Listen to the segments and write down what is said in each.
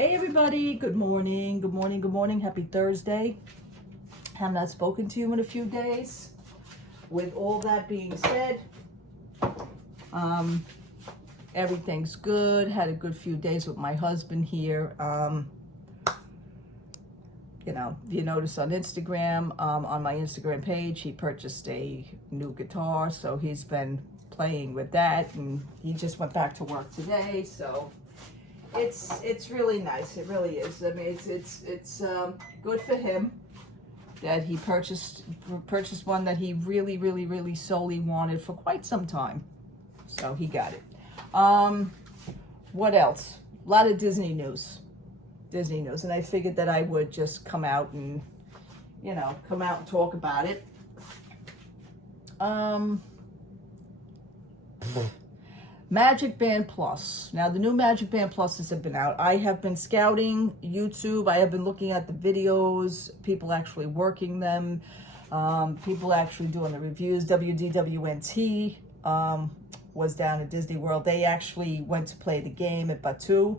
Hey everybody, good morning, good morning, good morning. Happy Thursday. Have not spoken to you in a few days. With all that being said, everything's good. Had a good few days with my husband here. If you notice on Instagram, on my Instagram page, he purchased a new guitar, so he's been playing with that, and he just went back to work today, so it's really nice. It really is. I mean, it's good for him that he purchased one that he really solely wanted for quite some time. So he got it. What else? A lot of Disney news, and I figured that I would just come out and talk about it. Magic Band Plus. Now, the new Magic Band Pluses have been out. I have been scouting YouTube. I have been looking at the videos, people actually working them, people actually doing the reviews. WDWNT was down at Disney World. They actually went to play the game at Batu.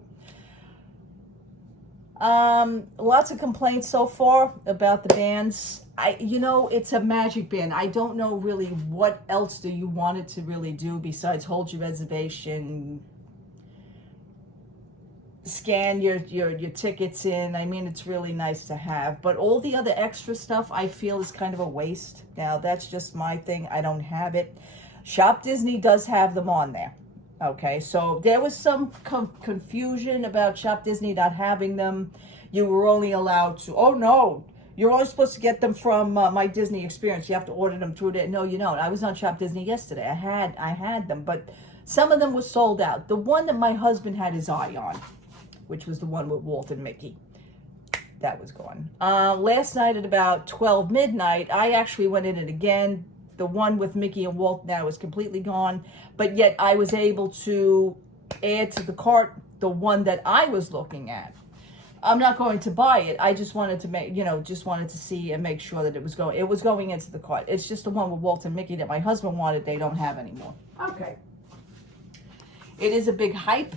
Lots of complaints so far about the bands. It's a Magic Band. I don't know really what else do you want it to really do besides hold your reservation, scan your tickets in. I mean, it's really nice to have, but all the other extra stuff I feel is kind of a waste. Now, that's just my thing. I don't have it. Shop Disney does have them on there. Okay, so there was some confusion about Shop Disney not having them. You were only allowed to, oh no, you're only supposed to get them from My Disney Experience. You have to order them through there. No, you don't. I was on Shop Disney yesterday. I had them, but some of them were sold out. The one that my husband had his eye on, which was the one with Walt and Mickey, that was gone. Last night at about 12 midnight, I actually went in it again. The one with Mickey and Walt now is completely gone, but yet I was able to add to the cart the one that I was looking at. I'm not going to buy it. I just wanted to see and make sure that it was going into the cart. It's just the one with Walt and Mickey that my husband wanted. They don't have anymore. Okay. It is a big hype.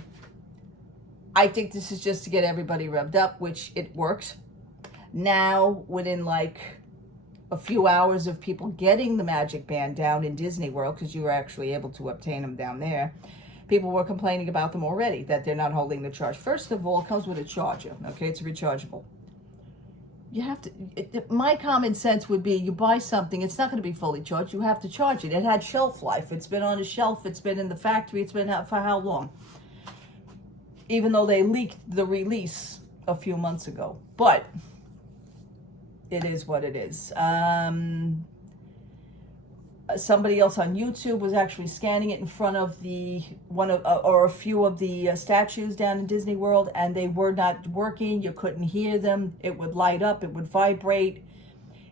I think this is just to get everybody revved up, which it works. Now, within like a few hours of people getting the Magic Band down in Disney World, because you were actually able to obtain them down there, people were complaining about them already, that they're not holding the charge. First of all, it comes with a charger, okay? It's rechargeable. You have to, my common sense would be you buy something, it's not going to be fully charged, you have to charge it. It had shelf life. It's been on a shelf, it's been in the factory, it's been out for how long? Even though they leaked the release a few months ago. But it is what it is. Somebody else on YouTube was actually scanning it in front of a few of the statues down in Disney World, and they were not working. You couldn't hear them. It would light up. It would vibrate.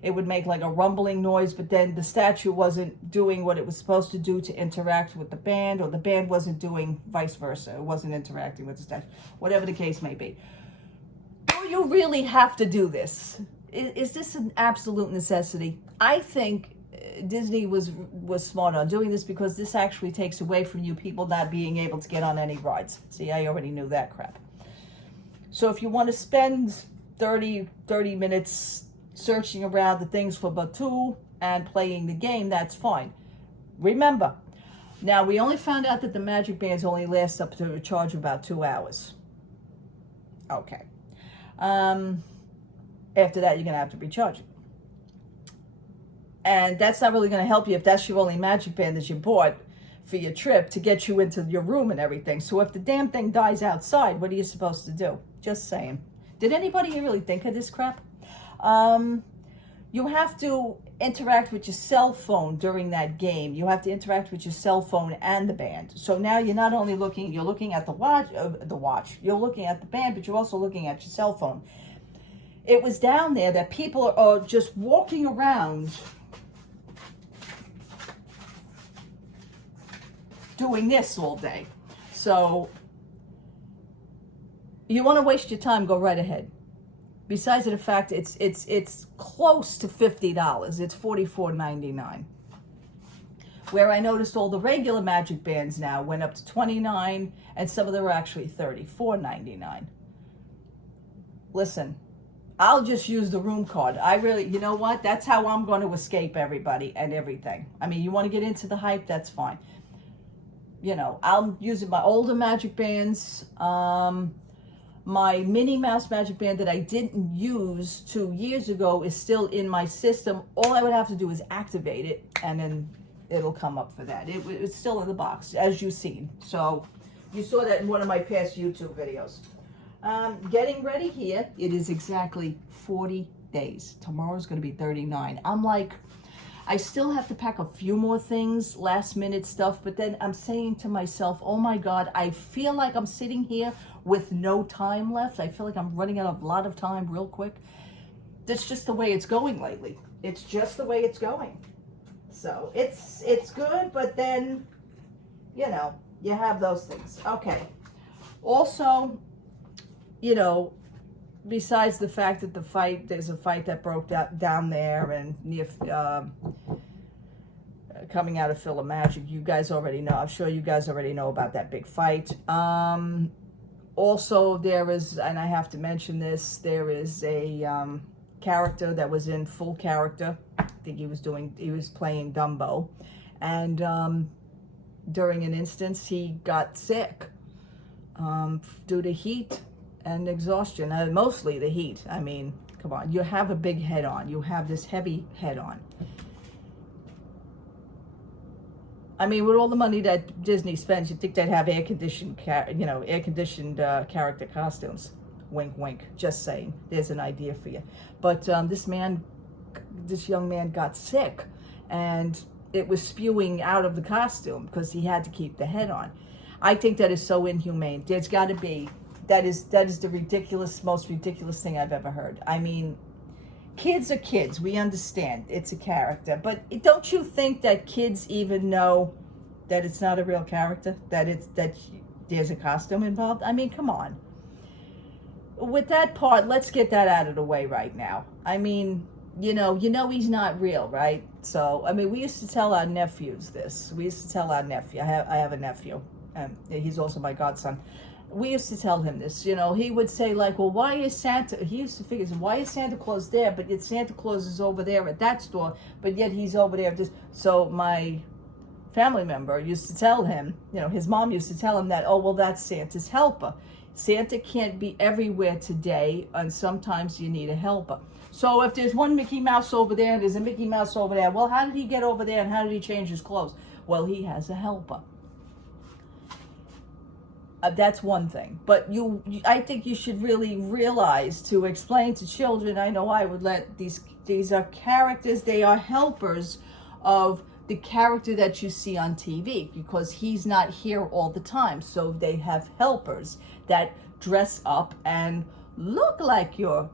It would make like a rumbling noise, but then the statue wasn't doing what it was supposed to do to interact with the band, or the band wasn't doing vice versa. It wasn't interacting with the statue. Whatever the case may be. Do you really have to do this? Is this an absolute necessity? I think Disney was smart on doing this, because this actually takes away from you people not being able to get on any rides. See, I already knew that crap. So if you want to spend 30 minutes searching around the things for Batu and playing the game, that's fine. Remember, now we only found out that the Magic Bands only last up to a charge of about 2 hours. Okay. After that, you're going to have to recharge it. And that's not really going to help you if that's your only Magic Band that you bought for your trip to get you into your room and everything. So if the damn thing dies outside, what are you supposed to do? Just saying. Did anybody really think of this crap? You have to interact with your cell phone during that game. You have to interact with your cell phone and the band. So now you're not only you're looking at the watch, you're looking at the band, but you're also looking at your cell phone. It was down there that people are just walking around doing this all day. So you want to waste your time, go right ahead. Besides the fact it's close to $50. It's $44.99. Where I noticed all the regular Magic Bands now went up to $29, and some of them are actually $34.99. listen, I'll just use the room card. I really, you know what? That's how I'm going to escape everybody and everything. I mean, you want to get into the hype, that's fine. You know, I'm using my older magic bands. My Minnie Mouse magic band that I didn't use 2 years ago is still in my system. All I would have to do is activate it, and then it'll come up for that. It's still in the box, as you've seen. So you saw that in one of my past YouTube videos. Getting ready here. It is exactly 40 days. Tomorrow's going to be 39. I'm like, I still have to pack a few more things, last minute stuff, but then I'm saying to myself, oh my God, I feel like I'm sitting here with no time left. I feel like I'm running out of a lot of time real quick. That's just the way it's going lately. It's just the way it's going. So it's good, but then, you know, you have those things. Okay. Also, you know, besides the fact that there's a fight that broke down there and near, coming out of Philip Magic, you guys already know. I'm sure you guys already know about that big fight. Also, there is, and I have to mention this, there is a character that was in full character. I think he was playing Dumbo, and during an instance, he got sick due to heat and exhaustion, mostly the heat. I mean, come on, you have a big head on. You have this heavy head on. I mean, with all the money that Disney spends, you'd think they'd have air-conditioned character costumes. Wink, wink. Just saying. There's an idea for you. But this young man got sick, and it was spewing out of the costume because he had to keep the head on. I think that is so inhumane. There's got to be. That is the most ridiculous thing I've ever heard. I mean, kids are kids. We understand it's a character, but don't you think that kids even know that it's not a real character? That there's a costume involved? I mean, come on. With that part, let's get that out of the way right now. I mean, you know he's not real, right? So, I mean, we used to tell our nephews this. We used to tell our nephew. I have a nephew, and he's also my godson. We used to tell him this, you know, he would say like, well, why is Santa, he used to figure, why is Santa Claus there, but yet Santa Claus is over there at that store, but yet he's over there at this. So my family member used to tell him, you know, his mom used to tell him that, oh, well, that's Santa's helper. Santa can't be everywhere today, and sometimes you need a helper. So if there's one Mickey Mouse over there, and there's a Mickey Mouse over there, well, how did he get over there, and how did he change his clothes? Well, he has a helper. That's one thing, but I think you should really realize to explain to children. I know I would let these are characters. They are helpers of the character that you see on TV, because he's not here all the time. So they have helpers that dress up and look like your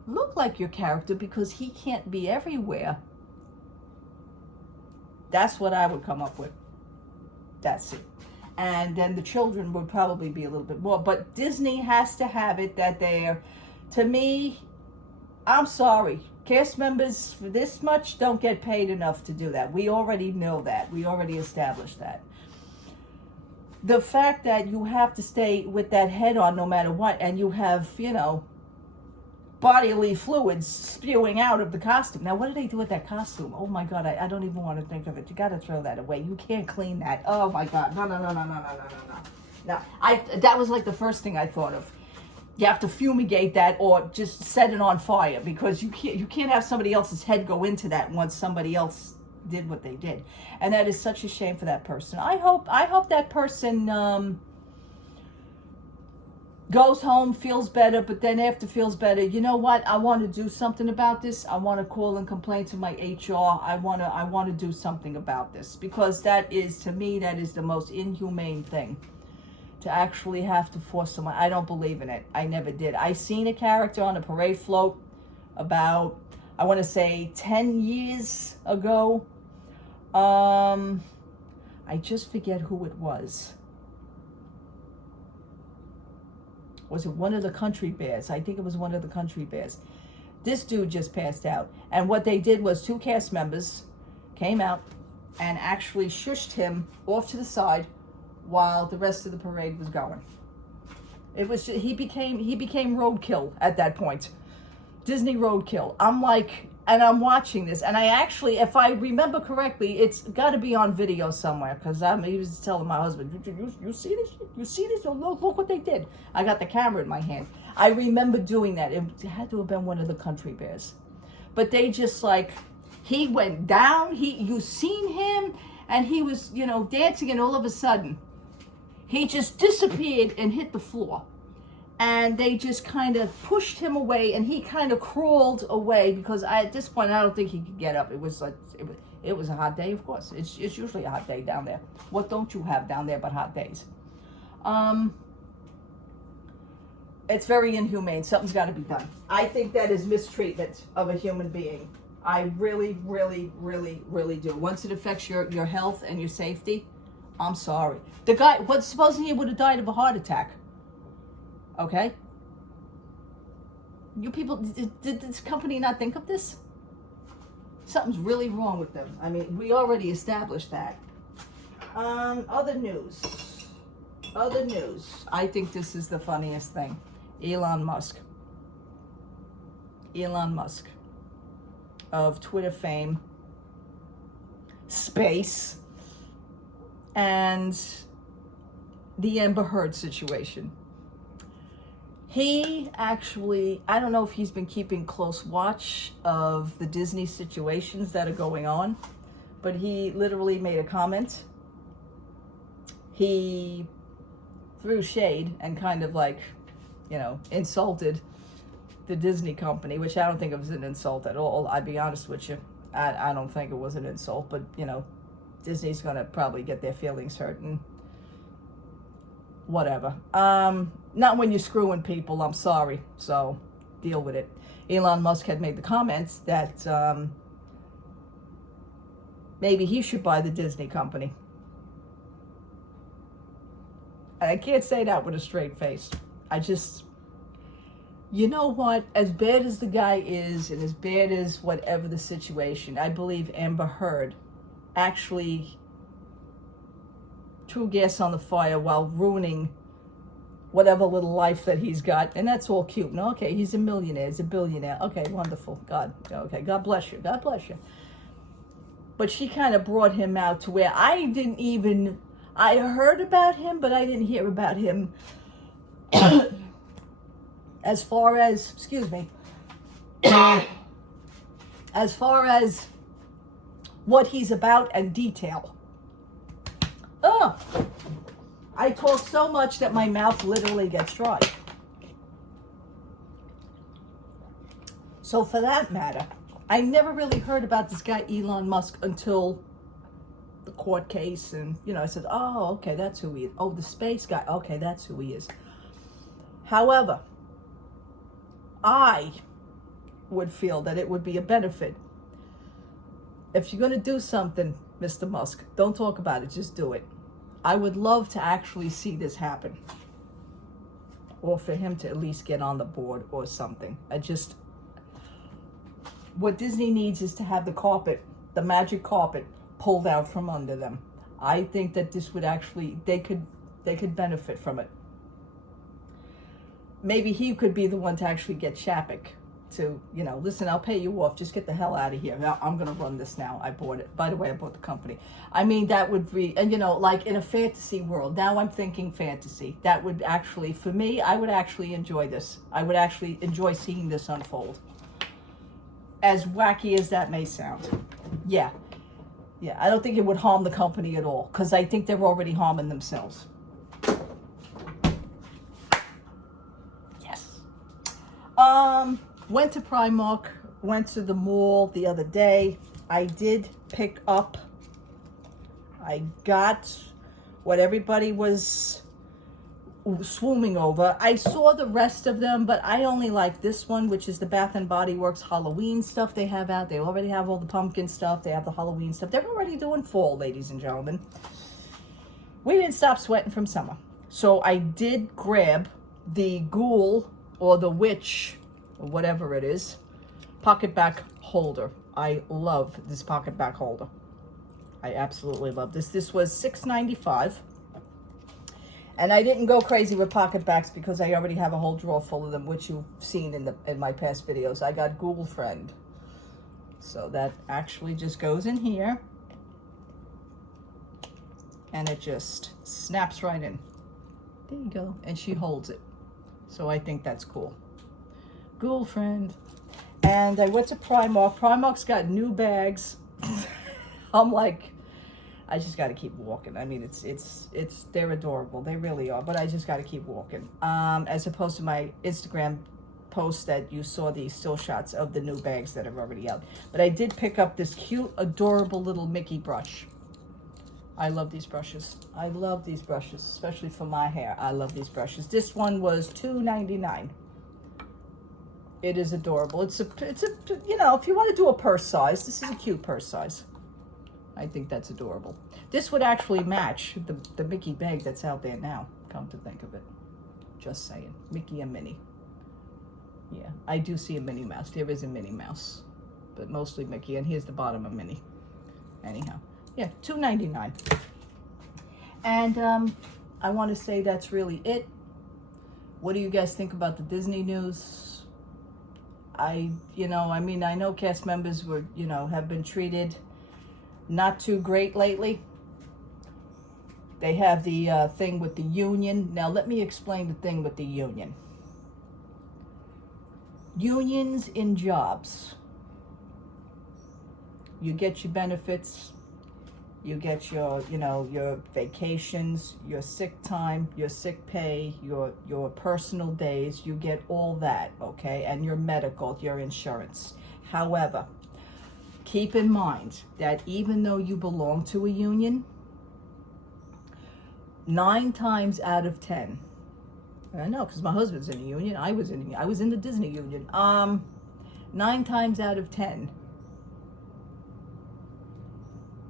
character, because he can't be everywhere. That's what I would come up with. That's it. And then the children would probably be a little bit more. But Disney has to have it that they're, to me, I'm sorry. Cast members for this much don't get paid enough to do that. We already know that. We already established that. The fact that you have to stay with that head on no matter what, and you have, you know, bodily fluids spewing out of the costume. Now, what do they do with that costume? Oh my God, I don't even want to think of it. You got to throw that away. You can't clean that. Oh my God, no. That was like the first thing I thought of. You have to fumigate that, or just set it on fire, because you can't have somebody else's head go into that once somebody else did what they did, and that is such a shame for that person. I hope that person goes home, feels better, but then after feels better, you know what? I want to do something about this. I want to call and complain to my HR. I want to do something about this, because that is, to me, that is the most inhumane thing, to actually have to force someone. I don't believe in it. I never did. I seen a character on a parade float about, I want to say 10 years ago. I just forget who it was. Was it one of the country bears? I think it was one of the country bears. This dude just passed out. And what they did was 2 cast members came out and actually shushed him off to the side while the rest of the parade was going. It was, he became roadkill at that point. Disney Roadkill. I'm like, and I'm watching this, and I actually, if I remember correctly, it's got to be on video somewhere, because he was telling my husband, you see this? You see this? Oh, look what they did. I got the camera in my hand. I remember doing that. It had to have been one of the Country Bears. But they just like, he went down, you seen him, and he was, you know, dancing, and all of a sudden, he just disappeared and hit the floor. And they just kind of pushed him away, and he kind of crawled away, because at this point, I don't think he could get up. It was like, it was a hot day, of course. It's usually a hot day down there. What don't you have down there but hot days? It's very inhumane. Something's got to be done. I think that is mistreatment of a human being. I really, really, really, really do. Once it affects your health and your safety, I'm sorry. The guy, supposing he would have died of a heart attack. Okay? You people, did this company not think of this? Something's really wrong with them. I mean, we already established that. Other news. I think this is the funniest thing. Elon Musk of Twitter fame, space, and the Amber Heard situation. He actually, I don't know if he's been keeping close watch of the Disney situations that are going on, but he literally made a comment. He threw shade and kind of like, you know, insulted the Disney company, which I don't think it was an insult at all. I'll be honest with you. I don't think it was an insult, but, you know, Disney's going to probably get their feelings hurt and whatever. Not when you're screwing people, I'm sorry. So deal with it. Elon Musk had made the comments that maybe he should buy the Disney company. I can't say that with a straight face. You know what? As bad as the guy is, and as bad as whatever the situation, I believe Amber Heard actually threw gas on the fire while ruining whatever little life that he's got. And that's all cute. No, okay, he's a millionaire, he's a billionaire. Okay, wonderful. God bless you. God bless you. But she kind of brought him out to where I heard about him, but I didn't hear about him as far as, as far as what he's about and detail. I talk so much that my mouth literally gets dry. So for that matter, I never really heard about this guy Elon Musk until the court case, and, you know, I said, oh, okay, that's who he is. Oh, the space guy, okay, that's who he is. However, I would feel that it would be a benefit. If you're going to do something, Mr. Musk, don't talk about it, just do it. I would love to actually see this happen. Or for him to at least get on the board or something. What Disney needs is to have the magic carpet, pulled out from under them. I think that this would actually, they could benefit from it. Maybe he could be the one to actually get Chapek to, you know, listen, I'll pay you off. Just get the hell out of here. Now, I'm going to run this now. I bought it. By the way, I bought the company. I mean, that would be, and, you know, like in a fantasy world. Now I'm thinking fantasy. That would actually, for me, I would actually enjoy this. I would actually enjoy seeing this unfold. As wacky as that may sound. Yeah. I don't think it would harm the company at all, because I think they're already harming themselves. Yes. Went to Primark, went to the mall the other day. I did pick up, I got what everybody was swooming over. I saw the rest of them, but I only like this one, which is the Bath & Body Works Halloween stuff they have out. They already have all the pumpkin stuff. They have the Halloween stuff. They're already doing fall, ladies and gentlemen. We didn't stop sweating from summer. So I did grab the Ghoul or the Witch, or whatever it is, pocket back holder. I love this pocket back holder. I absolutely love this. This was $6.95. And I didn't go crazy with pocket backs because I already have a whole drawer full of them, which you've seen in my past videos. I got Google Friend. So that actually just goes in here. And it just snaps right in. There you go. And she holds it. So I think that's cool. Google Friend. And I went to Primark. Primark's got new bags. I'm like, I just got to keep walking. I mean, they're adorable. They really are. But I just got to keep walking. As opposed to my Instagram post that you saw the still shots of the new bags that are already out. But I did pick up this cute, adorable little Mickey brush. I love these brushes. I love these brushes, especially for my hair. I love these brushes. This one was $2.99. It is adorable. It's a, you know, if you want to do a purse size, this is a cute purse size. I think that's adorable. This would actually match the Mickey bag that's out there now, come to think of it. Just saying. Mickey and Minnie. Yeah, I do see a Minnie Mouse. There is a Minnie Mouse, but mostly Mickey. And here's the bottom of Minnie. Anyhow, yeah, $2.99. And I want to say that's really it. What do you guys think about the Disney news? I know cast members were, have been treated not too great lately. They have the thing with the union. Now, let me explain the thing with the union. Unions in jobs. You get your benefits. You get your, your vacations, your sick time, your sick pay, your personal days. You get all that, okay? And your medical, your insurance. However, keep in mind that even though you belong to a union, 9 times out of 10, I know because my husband's in a union. I was in the Disney union. 9 times out of 10,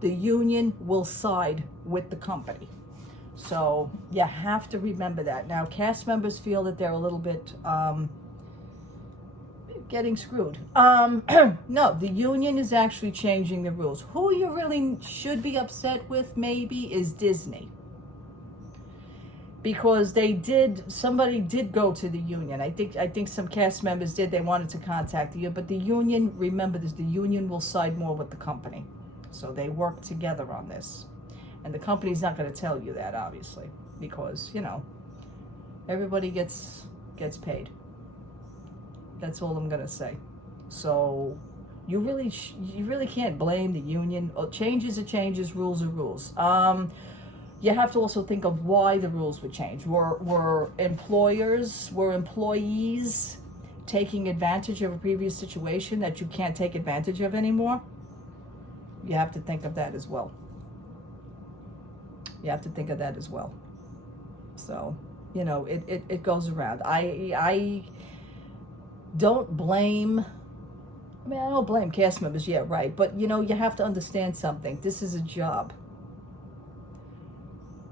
the union will side with the company. So you have to remember that. Now, cast members feel that they're a little bit getting screwed. No, the union is actually changing the rules. Who you really should be upset with maybe is Disney. Because somebody did go to the union. I think some cast members did. They wanted to contact you, but the union, remember this, the union will side more with the company. So they work together on this. And the company's not going to tell you that, obviously, because, everybody gets paid. That's all I'm going to say. So you really can't blame the union. Changes are changes, rules are rules. You have to also think of why the rules were changed. Were employees taking advantage of a previous situation that you can't take advantage of anymore? You have to think of that as well. So, it goes around. I don't blame, I don't blame cast members, yeah, right. But, you have to understand something. This is a job.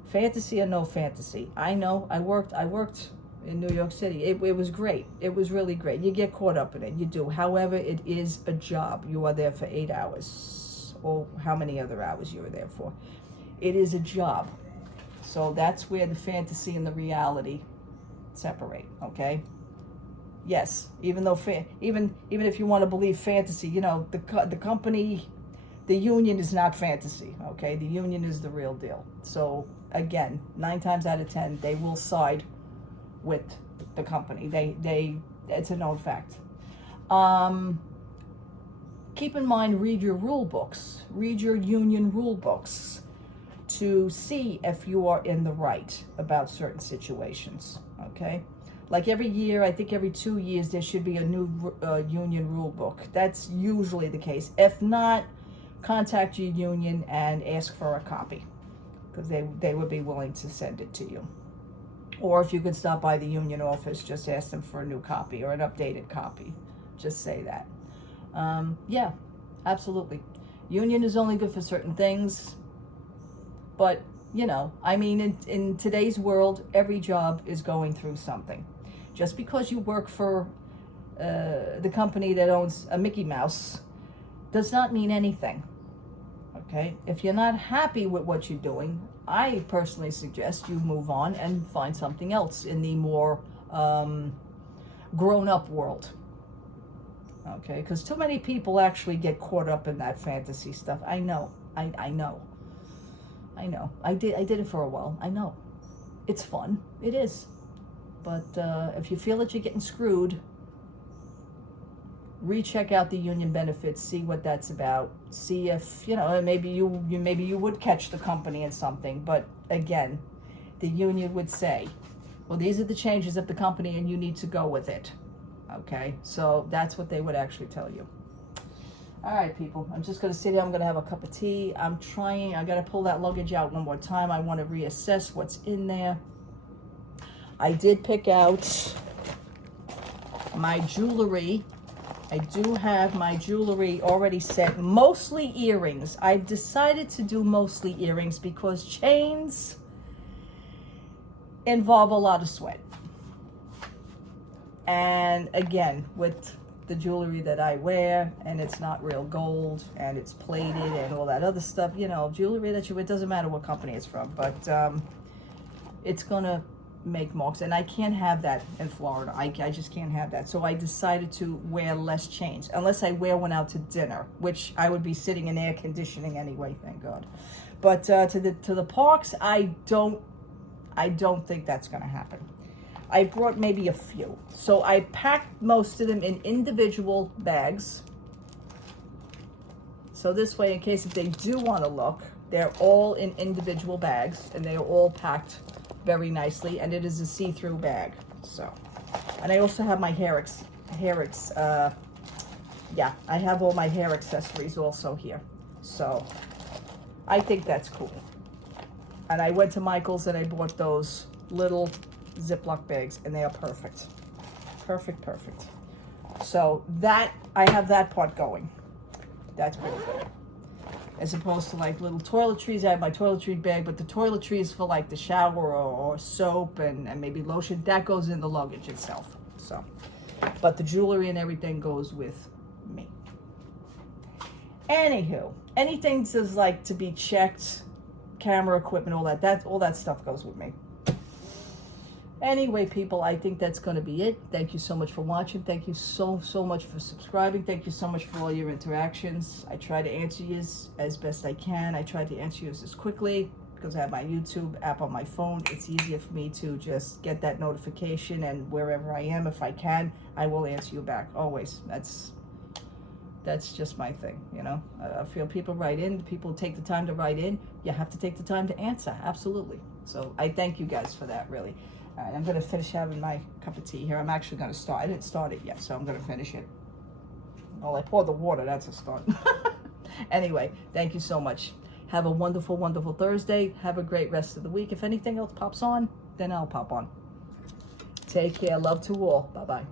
Fantasy or no fantasy. I know, I worked in New York City. It was great. It was really great. You get caught up in it. You do. However, it is a job. You are there for 8 hours. Or how many other hours you were there for. It is a job. So that's where the fantasy and the reality separate, okay? Yes, even though even if you want to believe fantasy, the company, the union is not fantasy, okay? The union is the real deal. So again, 9 times out of 10, they will side with the company. It's a known fact. Keep in mind, read your rule books, read your union rule books to see if you are in the right about certain situations, okay? Like every year, I think every 2 years, there should be a new union rule book. That's usually the case. If not, contact your union and ask for a copy because they would be willing to send it to you. Or if you could stop by the union office, just ask them for a new copy or an updated copy. Just say that. Yeah, absolutely. Union is only good for certain things, but in today's world, every job is going through something. Just because you work for the company that owns a Mickey Mouse does not mean anything. Okay, if you're not happy with what you're doing, I personally suggest you move on and find something else in the more grown-up world. Okay, because too many people actually get caught up in that fantasy stuff. I know. I know. I did it for a while. I know. It's fun. It is. But if you feel that you're getting screwed, recheck out the union benefits, see what that's about, see if, maybe you would catch the company in something. But again, the union would say, well, these are the changes of the company and you need to go with it. Okay, so that's what they would actually tell you. All right, people, I'm just going to sit here. I'm going to have a cup of tea. I got to pull that luggage out one more time. I want to reassess what's in there. I did pick out my jewelry. I do have my jewelry already set, mostly earrings. I've decided to do mostly earrings because chains involve a lot of sweat. And again, with the jewelry that I wear, and it's not real gold, and it's plated and all that other stuff, jewelry that you wear, it doesn't matter what company it's from, but it's gonna make marks, and I can't have that in Florida. I just can't have that. So I decided to wear less chains, unless I wear one out to dinner, which I would be sitting in air conditioning anyway, thank God. But to the parks, I don't think that's gonna happen. I brought maybe a few. So I packed most of them in individual bags. So this way, in case if they do want to look, they're all in individual bags and they're all packed very nicely, and it is a see-through bag. So, and I also have my I have all my hair accessories also here. So I think that's cool. And I went to Michael's and I bought those little Ziploc bags, and they are perfect. Perfect. So that, I have that part going. That's pretty good. As opposed to like little toiletries, I have my toiletry bag, but the toiletries for like the shower or soap and maybe lotion, that goes in the luggage itself. So, but the jewelry and everything goes with me. Anywho, anything that's like to be checked, camera equipment, all that stuff goes with me. Anyway, people, I think that's going to be it. Thank you so much for watching. Thank you so much for subscribing. Thank you so much for all your interactions. I try to answer you as best I can. I try to answer you as quickly because I have my YouTube app on my phone. It's easier for me to just get that notification, and wherever I am, if I can, I will answer you back. Always. That's just my thing, I feel people write in, people take the time to write in. You have to take the time to answer. Absolutely. So I thank you guys for that, really. All right, I'm going to finish having my cup of tea here. I'm actually going to start. I didn't start it yet, so I'm going to finish it. Well, I poured the water. That's a start. Anyway, thank you so much. Have a wonderful, wonderful Thursday. Have a great rest of the week. If anything else pops on, then I'll pop on. Take care. Love to all. Bye-bye.